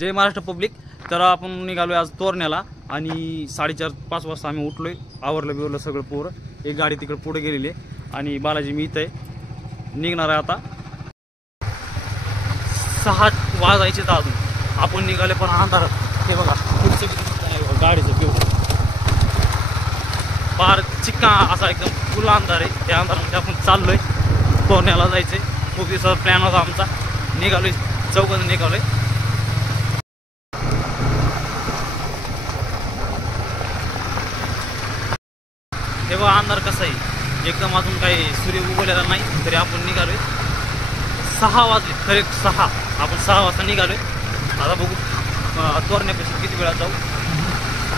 जय Maharashtra public. तर आपण निघालोय आज तोरण्याला आणि 4:30-5 वाजता आम्ही उठलोय, आवरलं बिवरलं सगळं पोरं। एक गाडी तिकडे पुढे गेलेली आहे आणि बालाजी मी इथं आहे, निघणार आहे आता। 6 वाजायचे तर अजून आपण निघाले पण अंधारात। हे बघा पुढचं गाडीचं व्यू फार चिक्का असा एकदम फुल अंधार आहे। त्या अंधारामध्ये आपण चाललोय, तोरण्याला जायचंय। खूप दिवसाचा प्लॅन होता आमचा, निघालोय, चौघजण निघालोय। हे बघा अंधार कसा आहे एकदम, अजून काही सूर्य उगवलेला नाही तरी आपण निघालोय। 6 वाजले खरे 6, आपण 6 वाजता निघालोय। आता बघू तोरण्यापासून किती वेळा जाऊ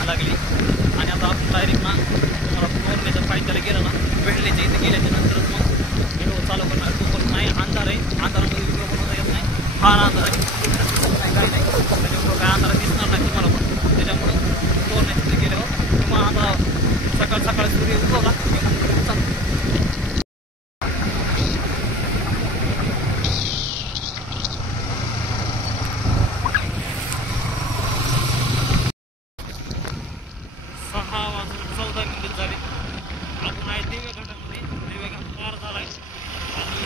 लागली। आणि आता आपण डायरेक्ट ना तुम्हाला तोरण्याच्या पायथ्याला गेलं ना, वेळल्याच्या इथे गेल्याच्या नंतरच मग व्हिडिओ चालू करणार। तो पण नाही अंधार आहे, अंधारामध्ये व्हिडिओ बनवता येत नाही, फार अंधार आहे, काही नाही त्याच्यामुळं काय अंधारात दिसणार नाही तुम्हाला पण। त्याच्यामुळं तोरण्याच्या तिथे गेल्यावर तुम्हाला आता सकाळ सकाळ सूर्य उगवला चालू। आपण आहे दिव्या घाटामध्ये, दिव्या घाट पार झालाय आणि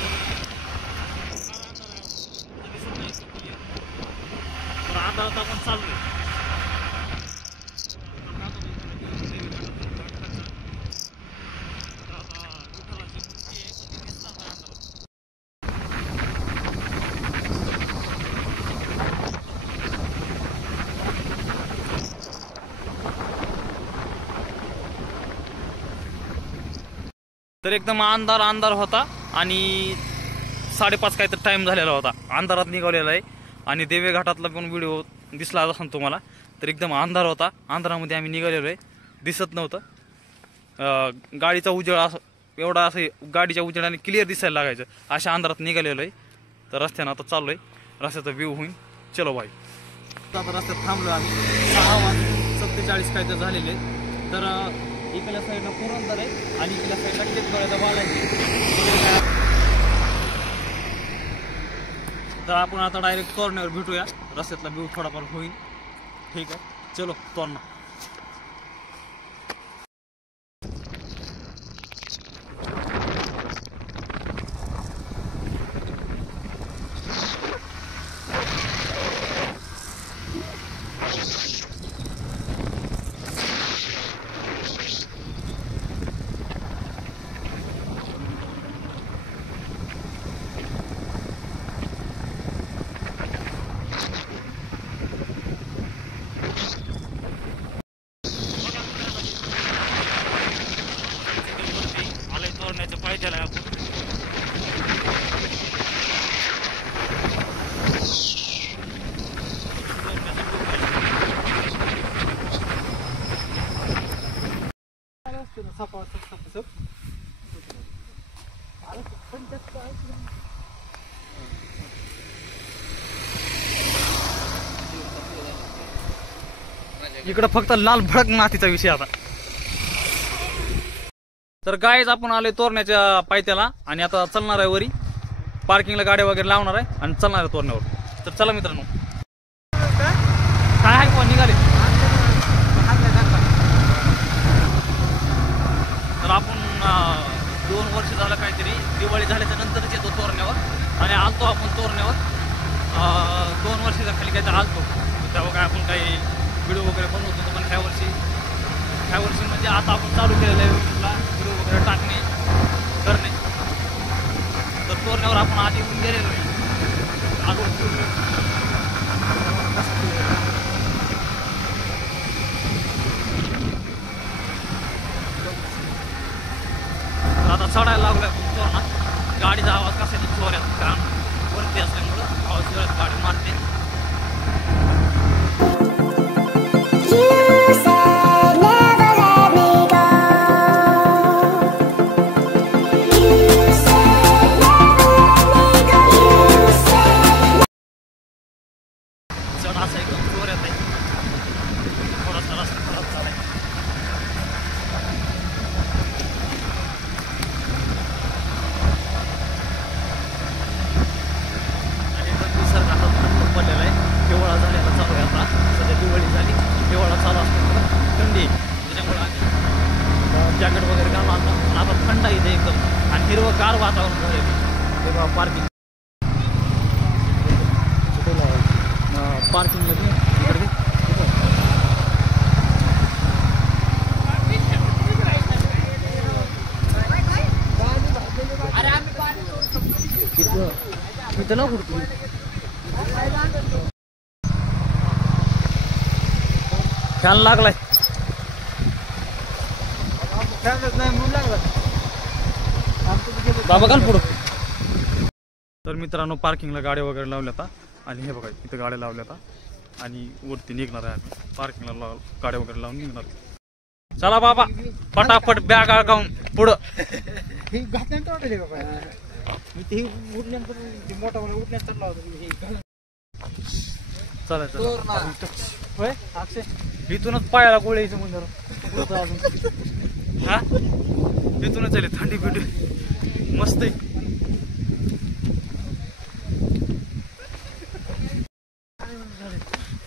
दिसत नाही तर अंधारात आपण चाललोय। तर एकदम अंधार अंधार होता आणि 5:30 काय तर टाइम झालेला होता, अंधारात निघालेला आहे। आणि देवे घाटातला पण व्हिडिओ दिसला असेल तुम्हाला, तर एकदम अंधार होता, अंधारामध्ये आम्ही निघालेलो आहे, दिसत नव्हतं। गाडीचा उजेड असं एवढा असं गाडीच्या उजेडाने क्लिअर दिसायला लागायचं, अशा अंधारात निघालेलो आहे। तर रस्त्यानं आता चाललोय, रस्त्याचा व्ह्यू होईल, चलो बाई। आता रस्त्यात थांबलो आम्ही, 6:47 काय तर झालेले। तर इकडल्या साईडला पुरंदर आहे आणि इकडल्या साईडला टेकवाड्याचा बालाजी। तर आपण आता डायरेक्ट तोरण्यावर भेटूया, रस्त्यातला व्ह्यू थोडाफार होईल, ठीक आहे, चलो तोरणा। पायथ्याला आपण इकडं फक्त लाल भडक मातीचा विषय आता। तर गाईज आपण आलोय तोरण्याच्या पायथ्याला आणि आता चलणार आहे वरी, पार्किंगला गाड्या वगैरे लावणार आहे आणि चलणार आहे तोरण्यावर। तर चला मित्रांनो, काय आहे पण निघाले। तर आपण 2 वर्ष झालं काहीतरी, दिवाळी झाल्याच्या नंतरच येतो तोरण्यावर आणि आलतो आपण तोरण्यावर 2 वर्षाच्या खाली काय तर आलतो, तेव्हा काय आपण काही व्हिडिओ वगैरे बनवत होतो। पण ह्या वर्षी म्हणजे आता आपण चालू केलेलं आहे व्हिडिओ वगैरे टाकणे करणे। तर तोरण्यावर आपण आधी येऊन गेलेलो आहे, आता चढायला लागलो आपण तोरणा। गाडीचा आवाज कसा आहे जोरात, कारण वरती असल्यामुळं आवाज जोरात गाडी मारते। असं एकदम जोरात आहे, थोडासा रस्ता खराब झालाय। गार वातावरण झालं तेव्हा पार्किंग मध्ये इथं ना कुठं फॅन लागलाय बाबा काल पुढं. तर मित्रांनो पार्किंगला गाड्या वगैरे लावल्या आता आणि हे बघा इथं गाड्या लावल्या आता आणि वरती निघणार आहे आम्ही पार्किंगला गाड्या वगैरे लावून निघणार. चला बाबा पटापट बॅग अडकावून पुढं. इथूनच पायाला गोळ्या यायचं म्हणजे हा इथूनच आले थंडी बिंडी मस्त आहे.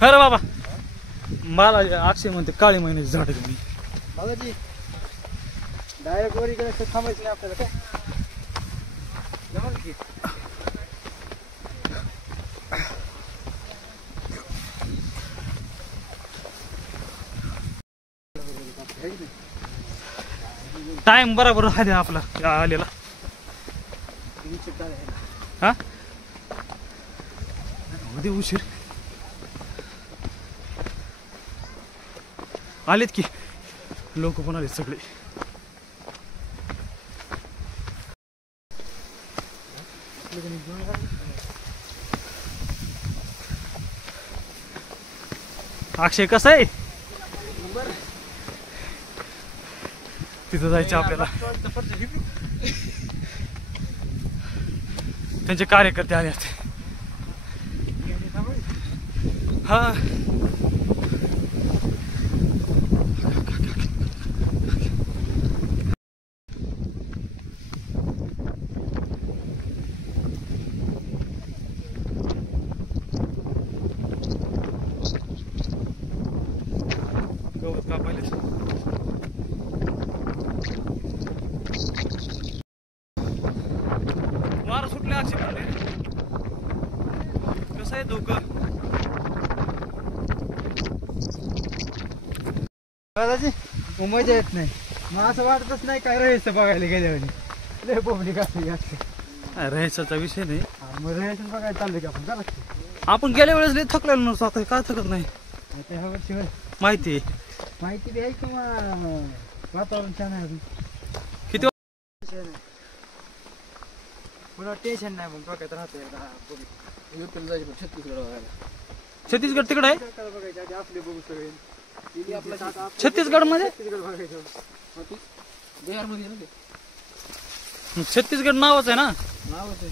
खरं बाबा मला अक्षय म्हणते काळी महिन्याची झाड तुम्ही दादाजी डायरेक्ट वरीकडे थांबायचं नाही आपल्याला काय जमल की. टाइम बरोबर आहे आपला आलेला हा उशीर आलेत की लोक पण आलेत सगळे. अक्षय कसं आहे तिथं जायचं आपल्याला. त्यांचे कार्यकर्ते आले आहेत हा. गवत कापायला वार सुटले अक्षय म्हणले कसं आहे धोकं. दादाजी मजा येत नाही मग असं वाटतच नाही काय राहायचं बघायला गेल्यावर लय बोबडी का राहायचा विषय नाही. मग राहायचं बघायला चाललं की आपण करा आपण गेल्या वेळेस लय थकलेलो नसतो आता काय थकत नाही ह्या वर्षी माहिती माहिती बी आहे किंवा वातावरण छान आहे. किती पुन्हा टेन्शन नाही मग बघायचं राहते छत्तीसगड बघायला. छत्तीसगड तिकडे आहे बघायचं आधी आपले बघू सगळे छत्तीसगड मध्ये. छत्तीसगड बघायचं बिहार मध्ये छत्तीसगड नावच आहे ना नावच आहे.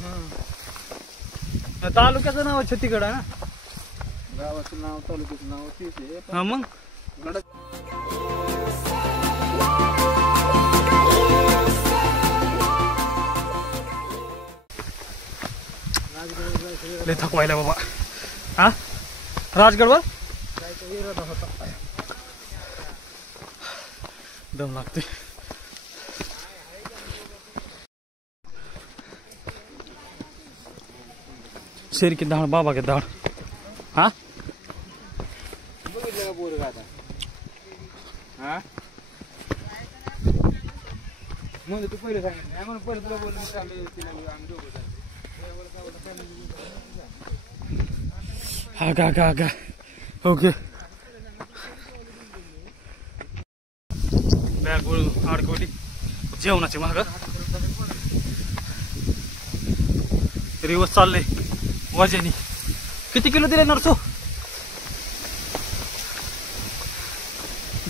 तालुक्याचं नाव छत्तीसगड आहे ना. गावाचं नाव तालुक्याचं नाव तेच आहे. हा मग लय थकवायला बाबा हा राजगडवर दम लागते. शेर की दाळ बाबा के दाळ हा बघितलं का बोर आता हा म्हणून तू पहिले सांगितलं नाही म्हणून पहिले तुला बोलून चालले तिला आम्ही दोघं हा का ओके बॅग अडकवली जेवणाची माग रिवर्स चाललंय वजनी. किती किलो दिले नरसो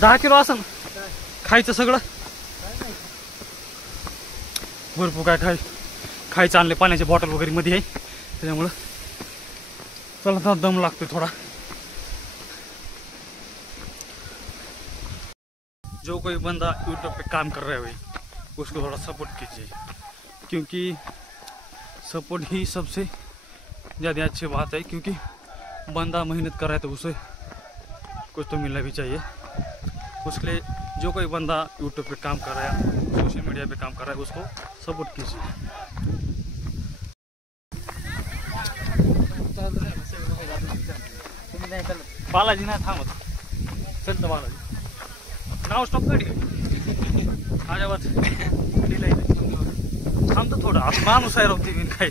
10 किलो असं खायचं सगळं भरपूर काय खायचं आणले पाण्याची बॉटल वगैरे मध्ये आहे त्याच्यामुळं चला दम लागतोय थोड़ा. जो कोई बंदा यूट्यूब पे काम कर रहा है उसको थोड़ा सपोर्ट कीजिए क्योंकि सपोर्ट ही सबसे ज़्यादा अच्छी बात है क्योंकि बंदा मेहनत कर रहा है तो उसे कुछ तो मिलना भी चाहिए. उसके लिए जो कोई बंदा यूट्यूब पे काम कर रहा है, सोशल मीडिया पे काम कर रहा है, उसको सपोर्ट कीजिए। बालाजी नाही थांबत, चलतं बालाजी नाव स्टॉप गाडी अजिबात थांबतो थोडं, असं माणूस आहे राहते मी काय.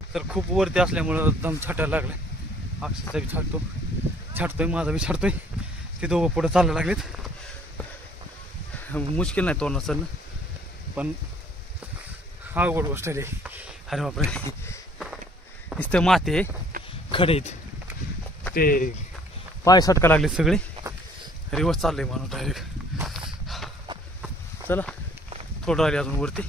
तर खूप वरती असल्यामुळं दम छाटायला लागलाय. अक्षरचा बी छाटतोय, माझा बी छाटतोय. ते दोघं पुढे चालायला लागलेत. मुश्किल नाही तोंड चढणं, पण अवघड गोष्ट आहे. अरे बापरे, नुसतं माती आहे, खडे आहेत, ते पाय सटका लागले सगळे. रिवर्स चाललंय माणूस डायरेक्ट. चला थोडं राहिले अजून वरती.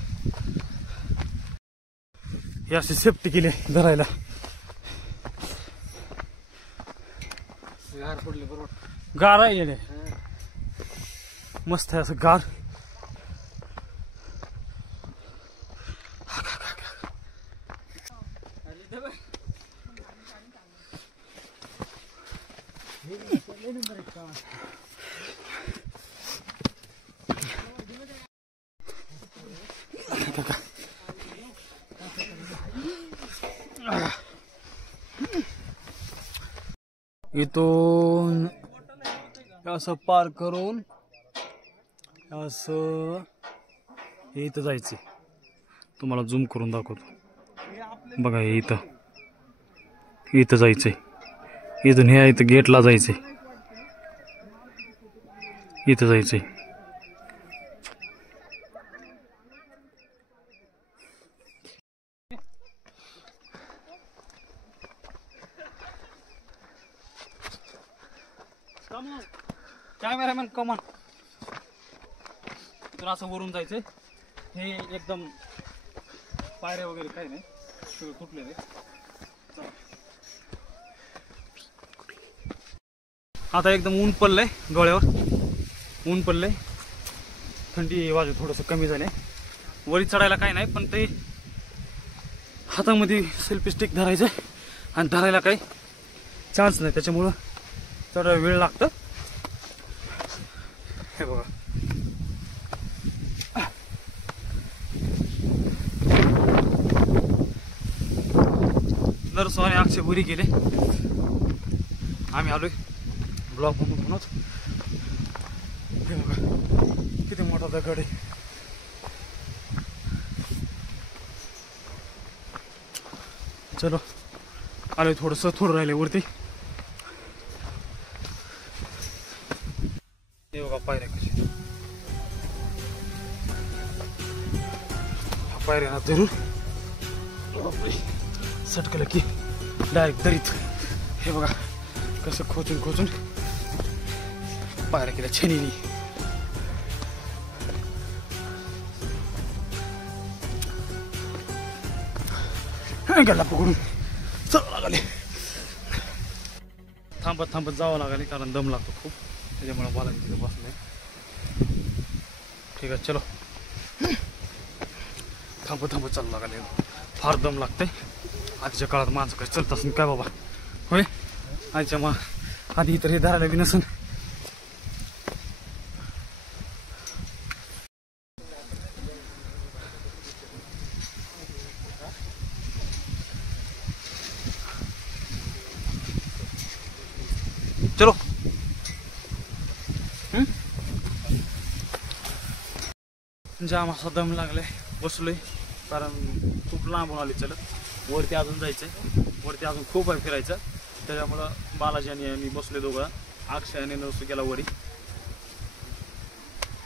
हे अशी सेफ्टी केली धरायला. गार पडले बरोबर. गार आहे येणे, मस्त आहे असं गार. इथून असं पार करून असं हे इथं जायचं. तुम्हाला झूम करून दाखवतो बघा. हे इथं जायचंय. इथून हे इथं गेटला जायचंय. इथं जायचंय. कॅमेरामॅन कमान. तर असं वरून जायचंय. हे एकदम पायऱ्या वगैरे काही नाही, सगळं तुटलेले. आता एकदम ऊन पडलंय, गळ्यावर ऊन पडलंय, थंडी वाजू थोडंसं कमी झालंय. वरी चढायला काही नाही, पण ते हातामध्ये सेल्फी स्टिक धरायचं आणि धरायला काही चान्स नाही, त्याच्यामुळं थोडा वेळ लागतं. हे बघा, नरसो आणि अक्षय वरी गेले. आम्ही आलोय ब्लॉक म्हणूनच. हे बघा किती मोठा दगड आहे. चलो आलोय, थोडं राहिले वरती. हे बघा पायऱ्या कशी. हा पायऱ्या ना जरूर सटकलं की डायरेक्ट दरीत. हे बघा कसं खोचून पायऱ्या केल्या छेनीनी. गल्ला पकडून चला लागले. थांबत जावं लागले, कारण दम लागतो खूप, त्याच्यामुळे मला तिथे बसले. ठीक आहे चलो. थांबत चालू लागले. फार दम लागते. आजच्या काळात माणसं काही चलत असेल काय बाबा, होय. आजच्या आधी तर हे धरायला बी नसेल. चलो जाम असा दम लागलाय, बसलोय, कारण खूप लांबून आली चलत. वरती अजून जायचंय, वरती अजून खूप आहे फिरायचं. त्याच्यामुळं बालाजी आणि मी बसले दोघं. अक्षय आणि नरसू गेला वरी.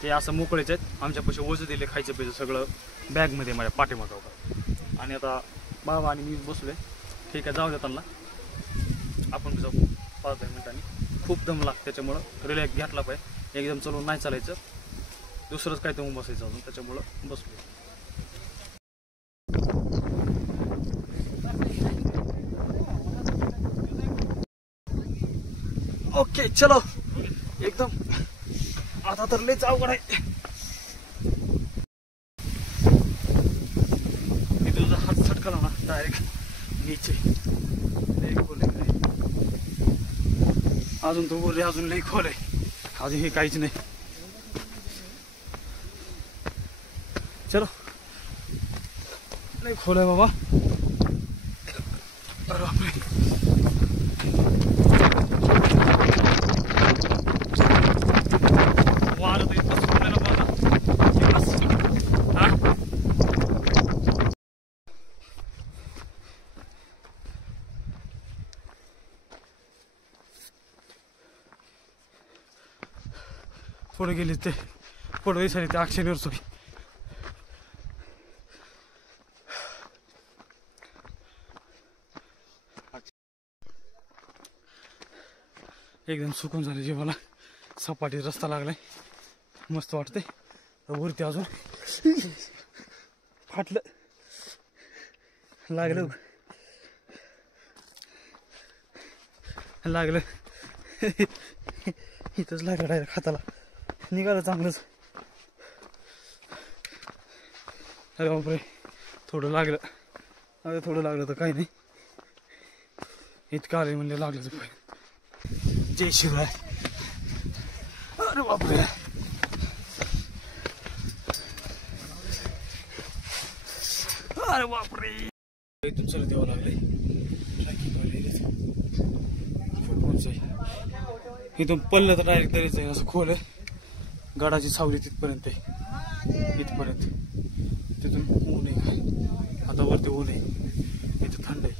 ते असं मोकळेच आहेत. आमच्यापाशी ओझं दिले खायचं पाहिजे सगळं बॅगमध्ये माझ्या पाठीमागावर. आणि आता बाबा आणि मी बसलोय. ठीक आहे जाऊ द्या त्यांना, आपण जाऊ 5-10 मिनिटांनी. खूप दम लागतं, त्याच्यामुळं रिलॅक्स घेतला पाहिजे. एकदम चलून नाही चालायचं, दुसरंच काय तर बसायचं अजून, त्याच्यामुळं बसलो. ओके चलो एकदम आता तर लयच अवघड आहे. मी तुझा हात सटकला ना डायरेक्ट नीचे लय खोल आहे. अजून तू बोलले अजून लय खोल आहे. अजून हे काहीच नाही. चलो लय खोल आहे बाबा. अरे बापरे वारं तर इतकं सुटलं ना बाबा. हा पुढे गेले ते पुढे सारी ते अक्षयवर सोय. एकदम सुकून झाले जीवाला. सपाटी रस्ता लागलाय मस्त वाटते. वरती अजून फाटलं लागलं लागलं इथंच लागलं डायरेक्ट हाताला. निघालं चांगलंच. अरे बापरे थोडं लागलं. अरे थोडं लागलं तर काही नाही. इतकं आले म्हणजे लागलं तर. जय शिवराय. अरे बापरे अरे बापरे इथून चलत यावं लागलंय. इथून पडलं तर डायरेक्ट दरीच आहे. असं खोल आहे. गडाची सावली तिथपर्यंत आहे. इथपर्यंत तिथून ऊन आहे काय. आता वरती ऊन आहे. इथं थंड आहे.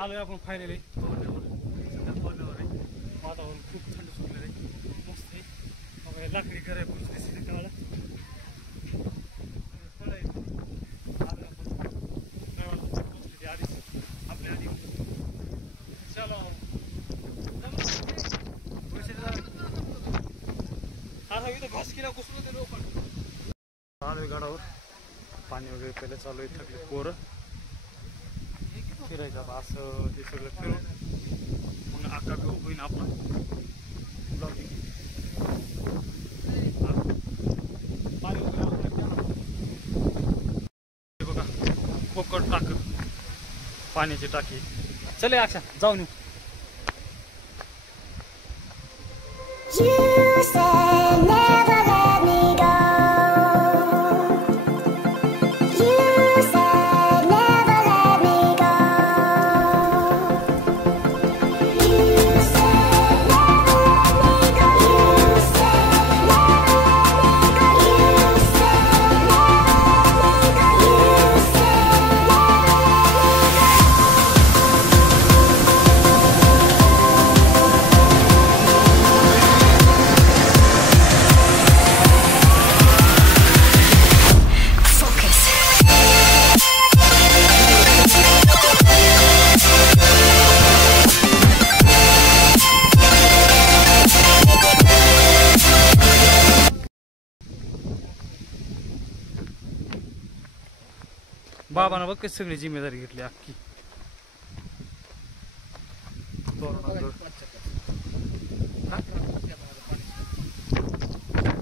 आलोय आपण फायनली वातावरण खूप थंड सुटलेलं आहे. मस्त आहे. लाकडी घर आहे पुढे दिसते त्याला. आधीच आपल्या आधी चलो आता इथं घास किला घुसलो ते लोक. आलोय गडावर. पाणी वगैरे पहिलं चालू आहे. थकले पोरं फिरायचं आता असं हे सगळं फिरून मग अक्का बी होईन आपला ब्लॉगिंग. पाणी वगैरे बघा कोकट टाक पाण्याची टाकी. चले अक्षा जाऊन येऊ. बाबांना बघ कशी सगळी जिम्मेदारी घेतली अख्खी. तोरणागड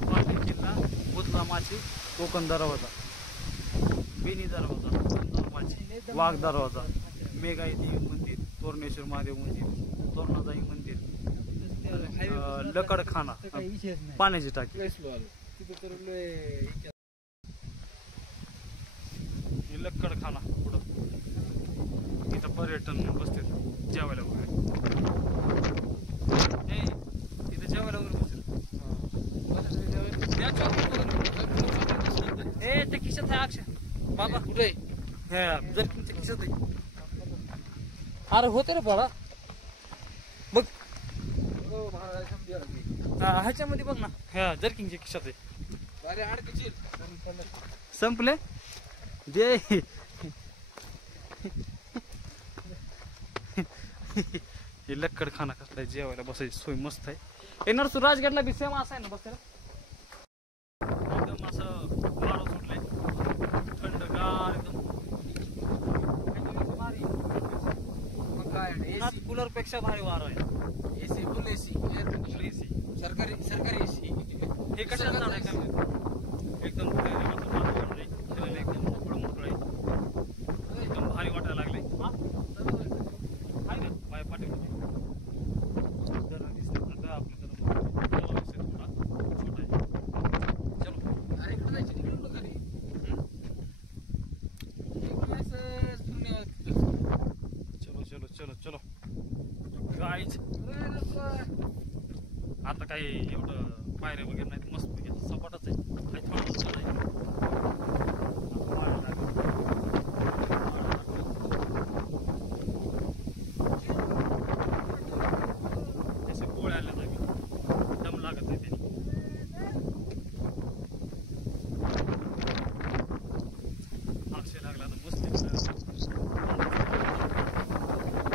पाटी किल्ला बुधला माची कोकण दरवाजा बेनी दरवाजा माची वाघ दरवाजा मेघाई देवी मंदिर तोरणेश्वर महादेव मंदिर तोरणादाई मंदिर लकडखाना पाण्याची टाकी लक्कडखाना पुढं इथं पर्यटन बसते जेवायला वगैरे इथं जेवायला वगैरे बसते ते खिशात आहे अक्षय बाबा कुठे जर तुमच्या खिशात आहे अरे होते रे बाळा बघ ह्याच्यामध्ये बघ ना ह्या जर्किंगच्या खिशात आहे संपले दे हे लक्कडखाना कसला आहे जेवायला बसायची सोय मस्त आहे येणार तू राजगडला बी सेम असं आहे ना बसायला एकदम असं वारं सुटलंय थंडगार एकदम कूलर पेक्षा भारी वारं आहे एसी फुल एसी एसी सरकारी एसी हे कशाला आहे का एकदम एकदम मोकळं मोकळं आहे एकदम भारी वाटायला लागले आहे ना पाय पाठीमध्ये दिसत आपलं छोटा आहे चलो चलो चलो चलो गाईच आता काही एवढं पायऱ्या वगैरे नाही मस्त सपाटच आहे काही थोडं गोळ्या आल्या आम्ही दम लागत नाही त्यांनी अक्षय लागला तर मस्त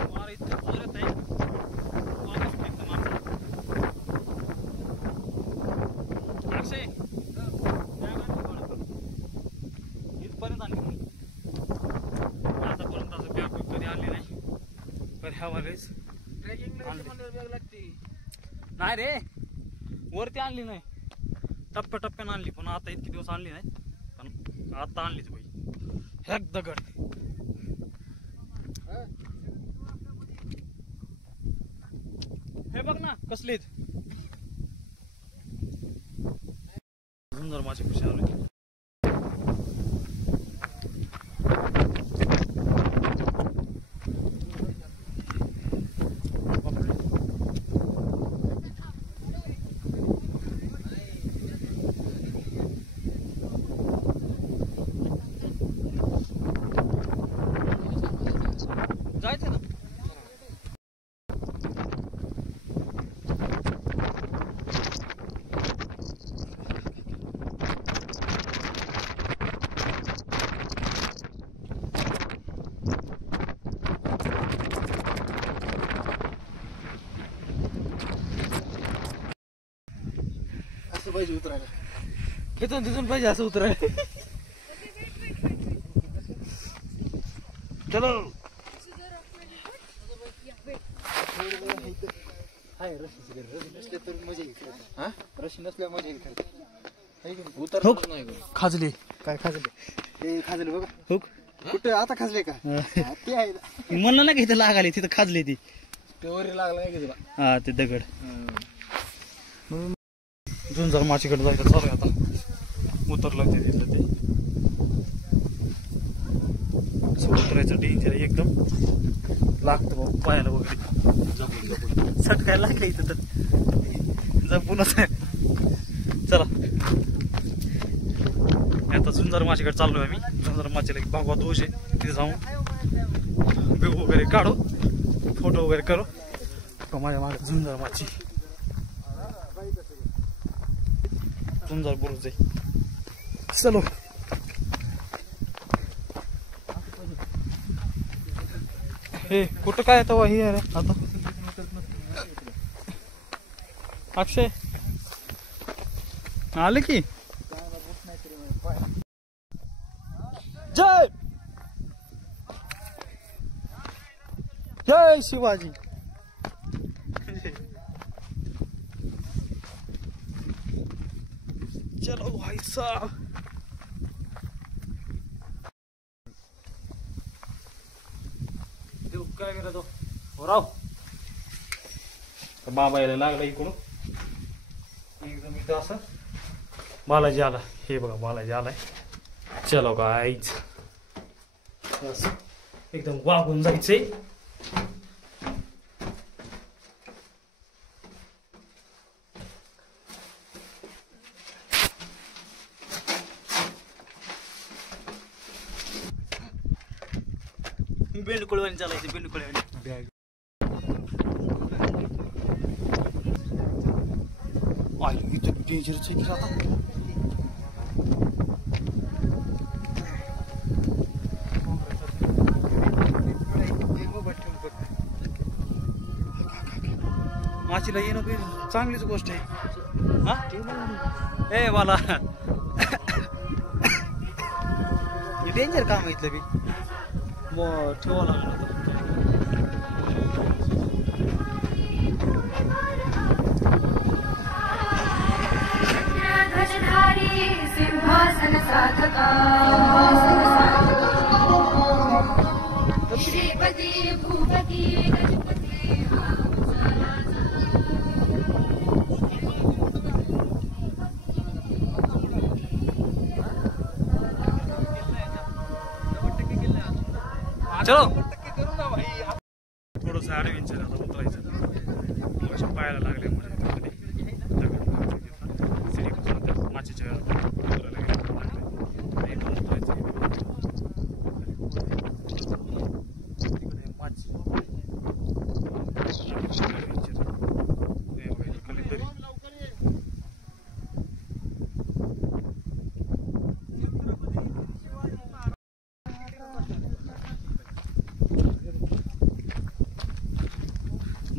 मारा इतकं जोरात आहे अक्षय इथपर्यंत आणली आतापर्यंत असं बॅग कधी आणली नाही पण ह्या वेळेस नाही रे वरती आणली नाही टप्प्याटप्प्यानं आणली पण आता इतके दिवस आणली नाही पण आता आणलीच बाई हेक दगड हे बघ ना कसलीत सुंदर माझी खुशी आली जायचं ना असं पाहिजे उतरायला खेचून तिथून पाहिजे असं उतरायला चलो हाय रशी नसले तर मजा येईल हा रशी नसल्या मजा येईल उतर नाही खाजली काय खाजले ते खाजले बघा हो कुठे आता खाजले का ते आहे म्हणलं ना की इथं लागाली तिथं खाजली ती तेवढी लागला काय की तुला हा ते दगड झुंजार माचीकडे जायचं चालू आहे आता उतरलं ते तिथलं ते उतरायचं डेंजर एकदम लागतं बाबा पायाला वगैरे सटकायला लागलं इथं तर जपूनच चला आता झुंजार माचीकडे चाललोय आम्ही झुंजार माचीला एक भगवा दोष आहे तिथे जाऊन व्ह्यू वगैरे काढू फोटो वगैरे करू माझ्या मागे झुंजार माची झुंजार बुरुज आहे चलो हे कुठं काय तवा ही आहे रे आता अक्षय आले की जय जय शिवाजी चलो भाई साहब देऊ काय करा तो राव बाबा यायला लागला इकडून एकदम इथं असं बालाजी आला हे बघा बालाजी आलाय चलो गाईच असं एकदम वागून जायचंय बेंडकुळवाणी चालायचं बेंडकुळवाणी इथं डेंजरच आहे की आता माचीला येणं काही चांगलीच गोष्ट आहे हा ए मला डेंजर काम आहे इथलं बी मग ठेवा लागलं सिंहासन साधका श्रीपती भूपती गजपती चलो थोडस ऍडव्हेंचर आता उतरायचं अशा पायाला लागले माचीच्या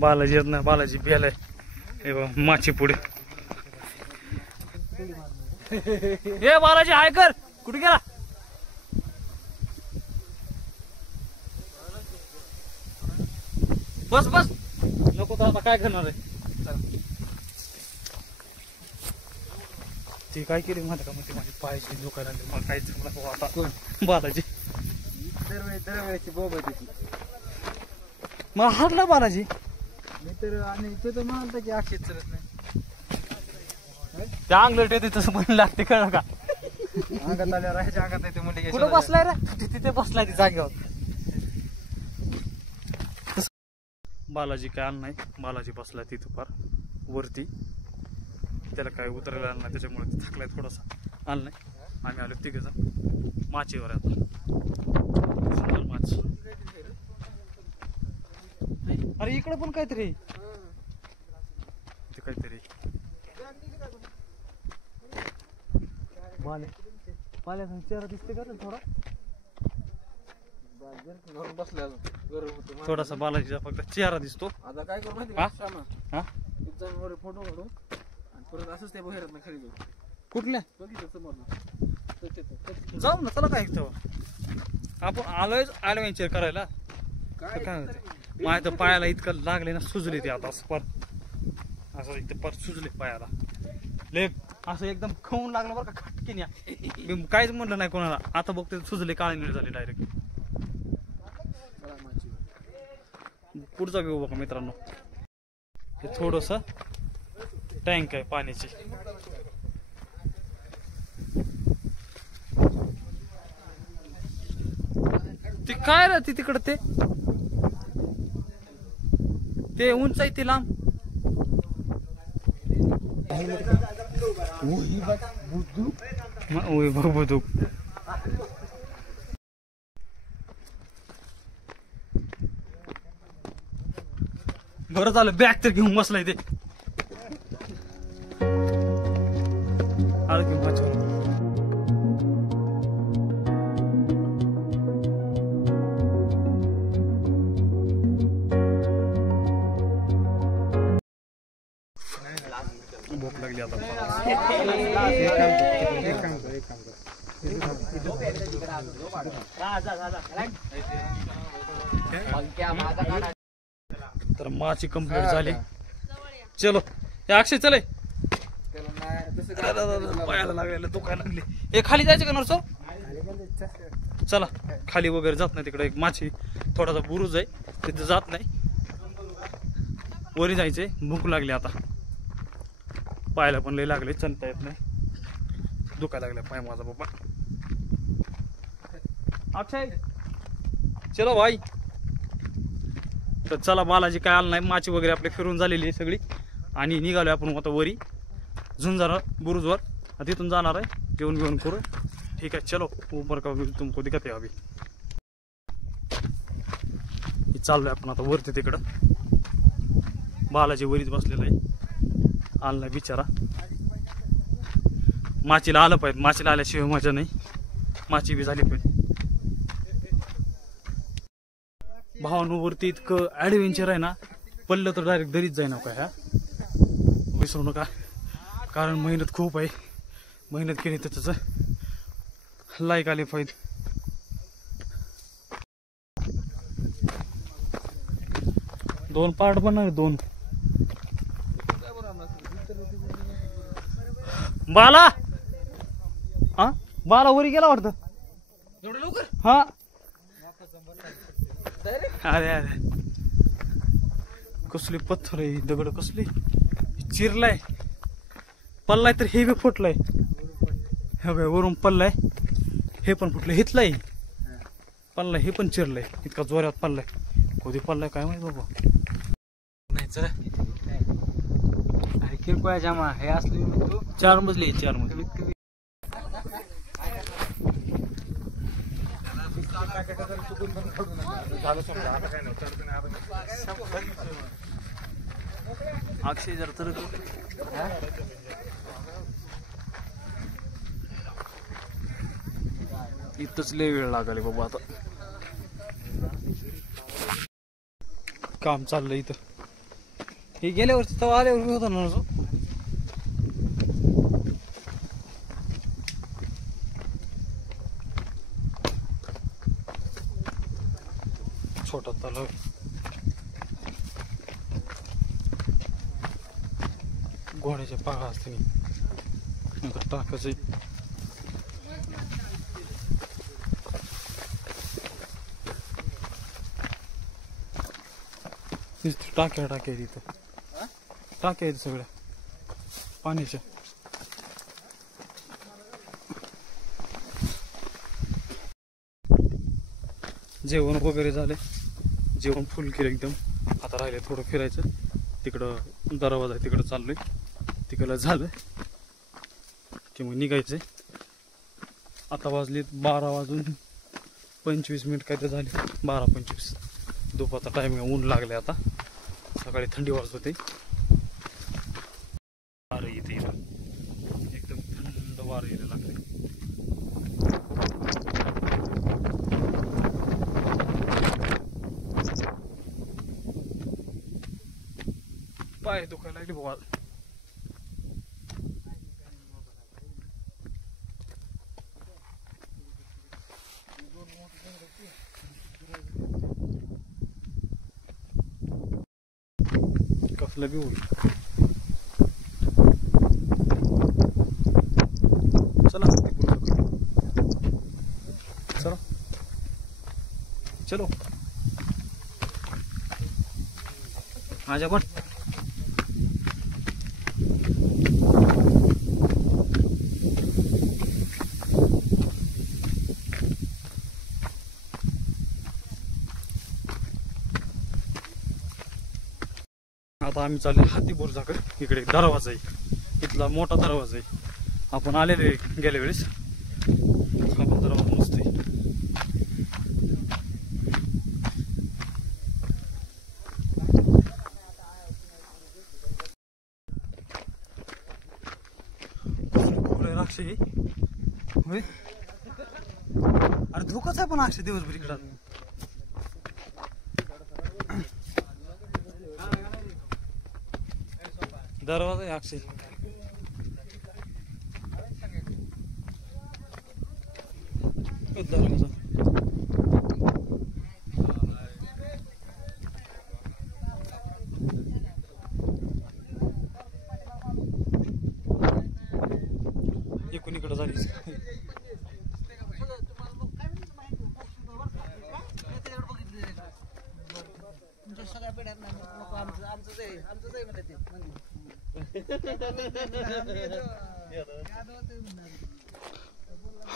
बालाजी येत ना बालाजी बेलाय माची पुढे ए बालाजी हाय कर कुठे गेला बस बस नको तर आता काय करणार आहे ती काय केली माहिती का म्हणते माझे पायाचे दुखायला लागले मला काहीच नको आता कोण बालाजी दरवेळेची बोब आहे तिची मग हारला बालाजी मी तर आणि तो तर म्हणालता की अक्षय चलत नाही त्या अंगलट येते तसं पण लागते कळ का अंगात आल्यावर राहायच्या अंगात येते म्हणजे कुठं बसलाय रे तिथे बसलाय ती जागेवर बालाजी काय आलं नाही बालाजी बसलाय तिथं फार वरती त्याला काय उतरायला आलं नाही त्याच्यामुळे ते थकलाय थोडासा आलं नाही आम्ही आलो तिघ जण माचीवर आता सुंदर माची अरे इकडे पण काहीतरी इथे काहीतरी पाल्याचा चेहरा दिसते का थोडा थोडासा बालाजीचा फक्त चेहरा दिसतो आता काय करू माहिती हा? का फोटो काढू आणि परत असंच त्या बाहेर खाली जाऊ कुठल्या बघितलं समोर जाऊ ना चला काय आपण आलोय ऍडव्हेंचर करायला काय होतं माझ्या तर पायाला इतकं लागले ना सुजले ते आता असं असं इथं पर सुजले पायाला लेग असं एकदम खाऊन लागलं बरं का खटकीन मी काहीच म्हणलं नाही कोणाला आता बघते सुजले काळे निळ झाले डायरेक्ट पुढचा व्यू बघा मित्रांनो हे थोडस टँक आहे पाण्याची ते काय राहते तिकडं ते उंच आहे ते लांब बुद्रुक बरं झालं बॅग तर घेऊन बसलाय ते घेऊन वाचव भूक लागली आता तर माची कंप्लीट झाली चलो हे अक्षय चले पायाला लागलेलं दुखायला लागले. हे खाली जायचं का नरसो? चला खाली वगैरे जात नाही, तिकडे एक माची थोडासा बुरुज आहे तिथे जात नाही, वरी जायचंय. भूक लागली आता, पायाला पण लय लागले, चलता येत नाही, दुखायला लागले पाय माझा बाबा. अक्षय चलो भाई. तर चला बालाजी काय आला नाही, माची वगैरे आपली फिरून झालेली आहे सगळी आणि निघालोय आपण आता वरी झुंजार बुरुजवर. तिथून जाणार आहे, जेवण बिवण करू. ठीक आहे चलो ऊपर का तुमको दिखत आहे अभी. चाललोय आपण आता वरती तिकडं. बालाजी वरीच बसलेला आहे, आला नाही बिचारा. माचीला आलं पाहिजे, माचीला आल्याशिवाय मजा नाही. माची बी झाली पाहिजे. भावांवरती इतकं ॲडव्हेंचर आहे ना, पडलं तर डायरेक्ट दरीच जाईना का ह्या, विसरू नका. कारण मेहनत खूप आहे, मेहनत केली तर त्याचं लाईक आले पाहिजे. दोन पार्ट बनणार, दोन. बाला हा बाला वरी गेला वाटतं एवढं लवकर. हा अरे अरे कसले पत्थर आहे, दगड कसले चिरलाय, पल्लाय तर हे बी फुटलाय. हे बघ वरून पल्लाय, हे पण फुटलंय, हितलाय पल्लाय, हे पण चिरलंय, इतका जोरात पल्लाय. कधी पल्लाय काय माहिती बाबा. नाही चला अरे किरकोळ जमा हे असले 4 मजली, 4 मजली. अक्षय जर तर इथंच लय वेळ लागले बाबा. आता काम चाललंय इथं. हे गेल्या वर्षी तेव्हा आल्यावर होता ना जो छोटा तलाव. घोड्याच्या पागा असते टाकायचं. टाक्या टाक्या तिथं, टाक्या आहेत सगळ्या पाण्याच्या. जेवण वगैरे झाले, जेवण फुल केलं एकदम. आता राहिले थोडं फिरायचं. तिकडं दरवाजा आहे, तिकडं चाललोय. तिकडं झालं की मग निघायचंय. आता वाजले 12:25 काय तर झाले, 12:25. दुपारचा टायमिंग, ऊन लागले आता. सकाळी थंडी वाजत होती. वारं इथे एकदम थंड वारं यायला लागले. पाय दुखायला लागले बाबा. कसलं बी होईल. चला चलो चलो आजा पण. आता आम्ही चालले हातीबोरजाकडे. इकडे दरवाजा आहे, इथला मोठा दरवाजा आहे. आपण आलेले गेल्या वेळेस. आपण दरवाजा मस्त आहे. अक्षय अरे धोकाच आहे पण अक्षय दिवसभर इकडं. दरवाजा आहे अक्षय. दरवाजा एकूण इकडं झाली. सगळ्या पिढ्यात आमचंच आहे म्हणते ते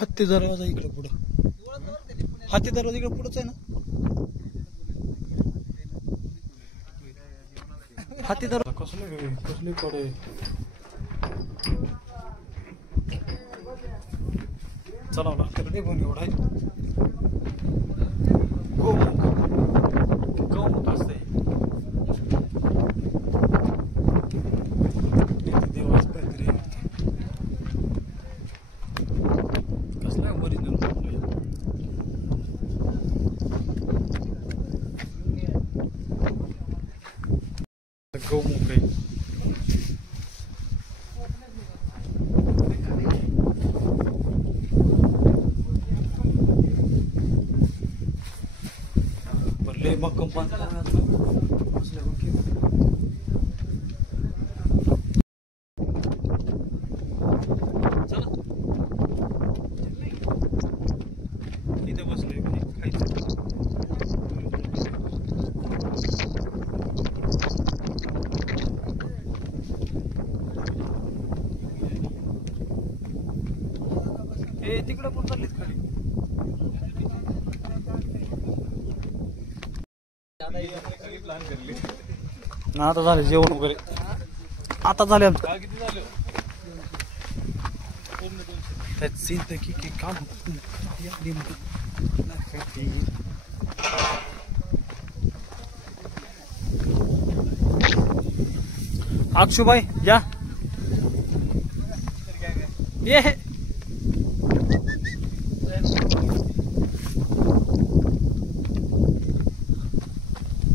हत्ती दरवाजा इकडे पुढं. हत्ती दरवाजा इकडे पुढंच आहे ना. हत्ती दरवाजा कसले कडे चला लागतं पण एवढा आहे. गौमुख असतंय देवाच काहीतरी कसला ओरिजिनल गौमुख आहे. बरले मग कंपाऊंड चला इथे बसलोय खायचं. हे तिकडे पण चाललीत खाली. ना आता झाले जेवण वगैरे आता झाले आमचं. त्यात सीन तर की काम अक्षुभाई या ये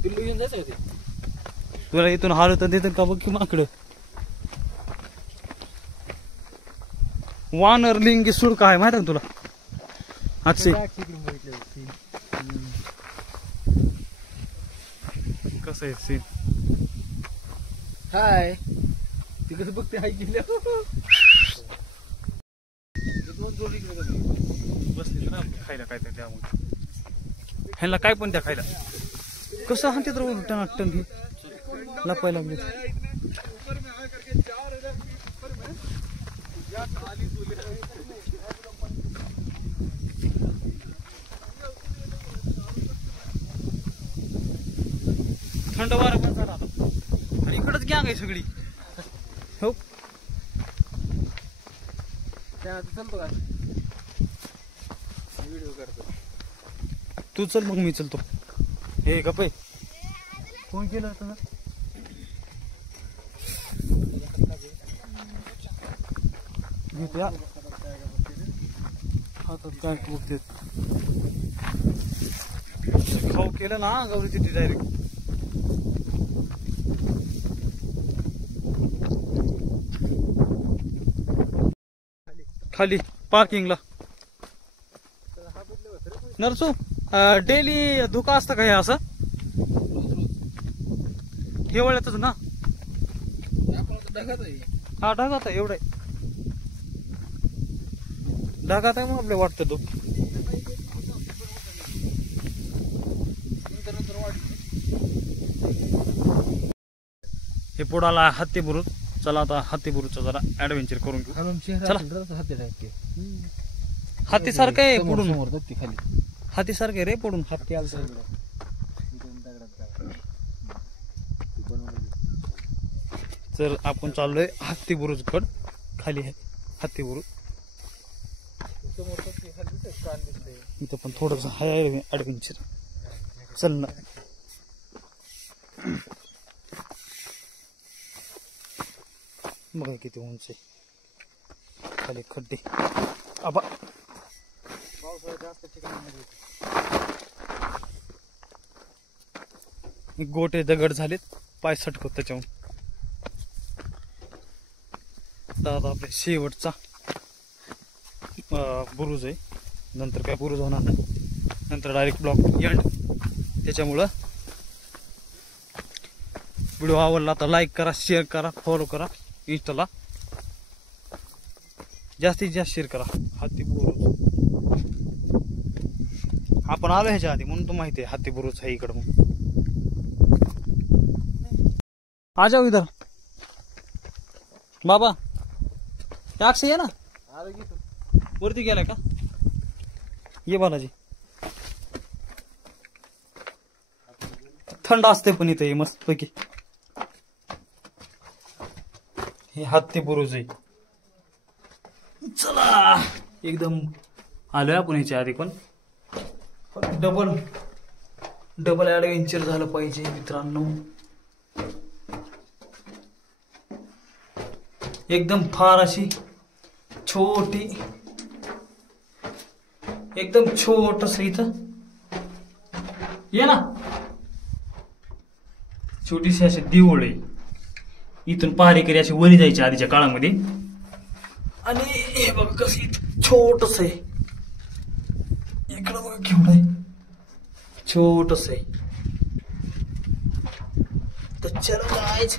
पिल्लू घेऊन जायचं होते तुला. इथून हालत देतात का बघ की माकडं. वानरलिंगी सुडका आहे माहिती ना तुला. अक्षय कसं आहे सीन. हाय ती कसं बघते हाय गेल्या बसली ना खायला काय तर त्यामुळे ह्याला काय पण त्या खायला कसं हाणते तर टन टन हे लपायला लागले. थंड वारा पण झाला आणि इकडच गँग आहे सगळी. हो चलतो का व्हिडिओ करतो. तू चल मग मी चलतो. हे गप आहे. कोण केलं होतं हातात काय बघते खाऊ केलं ना गौरी तिथे डायरेक्ट. खाली पार्किंगला. नरसू डेली धुका असतं का हे असं हिवाळ्यातच ना. हा ढगात आहे एवढं ढगात आहे मग आपल्या वाटतं धूप. हे पुढाला हत्ती बुरुज. चला आता हत्ती बुरुजचा जरा ऍडव्हेंचर करून घेऊ. चला हाती सारखं आहे पुढून. खाली हाती सारखं रे पुढून. हत्ती आलं तर आपण चाललोय हत्ती बुरुज कड. खाली आहे हत्ती बुरुज. इथं पण थोडस हाय ऍडव्हेंचर. चल ना बघा किती उंच आहे. खाली खड्डे आबा. जास्त ठिकाणी गोटे दगड झालेत पाय सटकत त्याच्याहून. तर आता आपल्या शेवटचा बुरुज आहे. नंतर काय बुरुज होणार नाही. नंतर डायरेक्ट ब्लॉक एंड. त्याच्यामुळं व्हिडिओ आवडला तर लाईक करा, शेअर करा, फॉलो करा इंस्टाला. जास्तीत जास्त शेअर करा. हत्ती बुरुज आपण आलो ह्याच्या आधी म्हणून तो माहिती आहे हत्ती बुरुज आहे इकडं. मग आ जाओ इधर बाबा. अक्षय ये ना वरती गेलाय का? ये बालाजी. थंड असते पण इथे मस्त पैकी. हे हत्ती बुरुज आहे. चला एकदम आलोय आपण ह्याच्या आधी पण डबल ऍडव्हेंचर झालं पाहिजे मित्रांनो. एकदम फार अशी छोटी एकदम छोटस इथं ये ना छोटीशी अशी देऊळ आहे. इथून पहारेकरी अशी वरी जायची आधीच्या काळामध्ये. आणि हे बघ कसं इथं छोटस आहे. इकडं बघा केवढं आहे छोटस आहे. तर चलो गाइस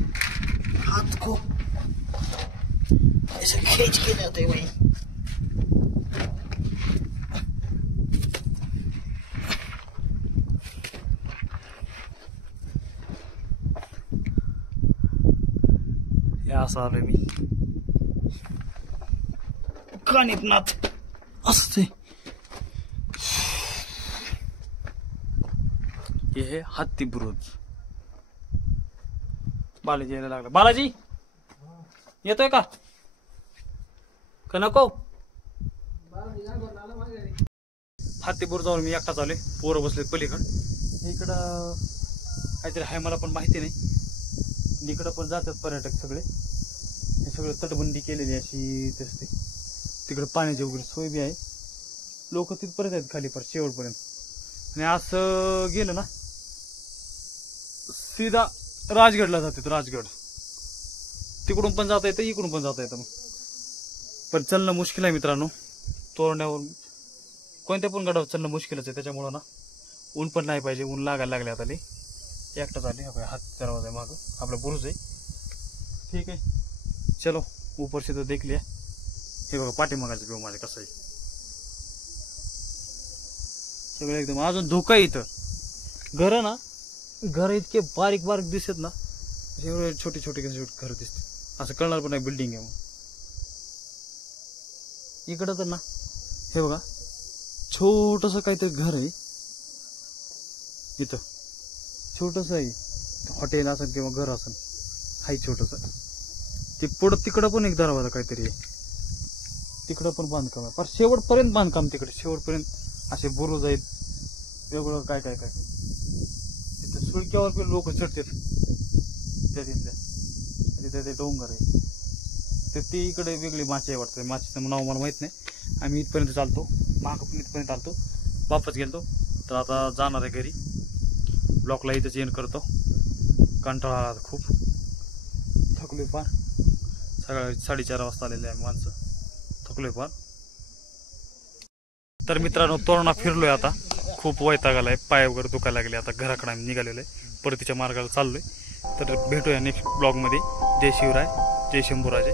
हाथ को ऐसे खींच के जाते भाई. असं आलोय मी कानिपनाथ असते. हे हत्ती बुरुज. बालाजी यायला लागला. बालाजी येतोय का नको? हत्ती बुरुजावर मी एकटाच आलोय. पोरं बसलेत पलीकड. इकडं काहीतरी आहे मला पण माहिती नाही. इकडं पण जातात पर्यटक सगळे. हे सगळं तटबंदी केलेली अशी असते. तिकडे पाण्याची वगैरे सोय बी आहे. लोक तिथपर्यंत आहेत खाली पर शेवटपर्यंत. आणि असं गेलं ना सीधा राजगडला जातात. राजगड तिकडून पण जाता येतं इकडून पण जाता येतं. मग पण चलणं मुश्किल आहे मित्रांनो. तोरण्यावर कोणत्या पण गडावर चलणं मुश्किलच आहे. त्याच्यामुळं ना ऊन पण नाही पाहिजे. ऊन लागायला लागले आता. एकटाच आले. हात दरवाजा आहे मागं. आपला बुरुज आहे. ठीक आहे चलो ऊपर से तो देख लिया. हे बघा पाठीमागाचं व्यू माझे कसं आहे. सगळं एकदम अजून धोका आहे इथं. घर ना घर इतके बारीक बारीक दिसत ना. एवढे छोटे छोटे घर दिसते. असं कळणार पण नाही बिल्डिंग आहे. मग इकडं तर ना हे बघा छोटस काहीतरी घर आहे इथं. छोटस आहे. हॉटेल असेल किंवा घर असेल. हाय छोटस. ते पुढं तिकडं पण एक दरवाजा काहीतरी आहे. तिकडं पण बांधकाम आहे. पर शेवटपर्यंत बांधकाम तिकडे शेवटपर्यंत असे बुरुज आहेत. वेगळं काय काय काय तिथं सुळक्यावर पण लोक चढतात. त्या तिथल्या ते डोंगर आहे. तर ती इकडे वेगळी माची आहे वाटतं. माचीचं नाव मला माहित नाही. आम्ही इथपर्यंत चालतो. मागं पण इथपर्यंत आलतो. वापस गेलतो. तर आता जाणार आहे घरी. ब्लॉकला इथंच एंड करतो. कंटाळा आला खूप. थकलोय फार. सकाळी 4:30 वाजता आलेले आहे माणसं. थकलोय फार. तर मित्रांनो तोरणा फिरलोय आता. खूप वैताग आलाय. पाय वगैरे दुखायला लागले. आता घराकडे आम्ही निघालेलो आहे. परतीच्या मार्गाला चाललोय. तर भेटूया नेक्स्ट ब्लॉगमध्ये. जय शिवराय जय शंभूराजे.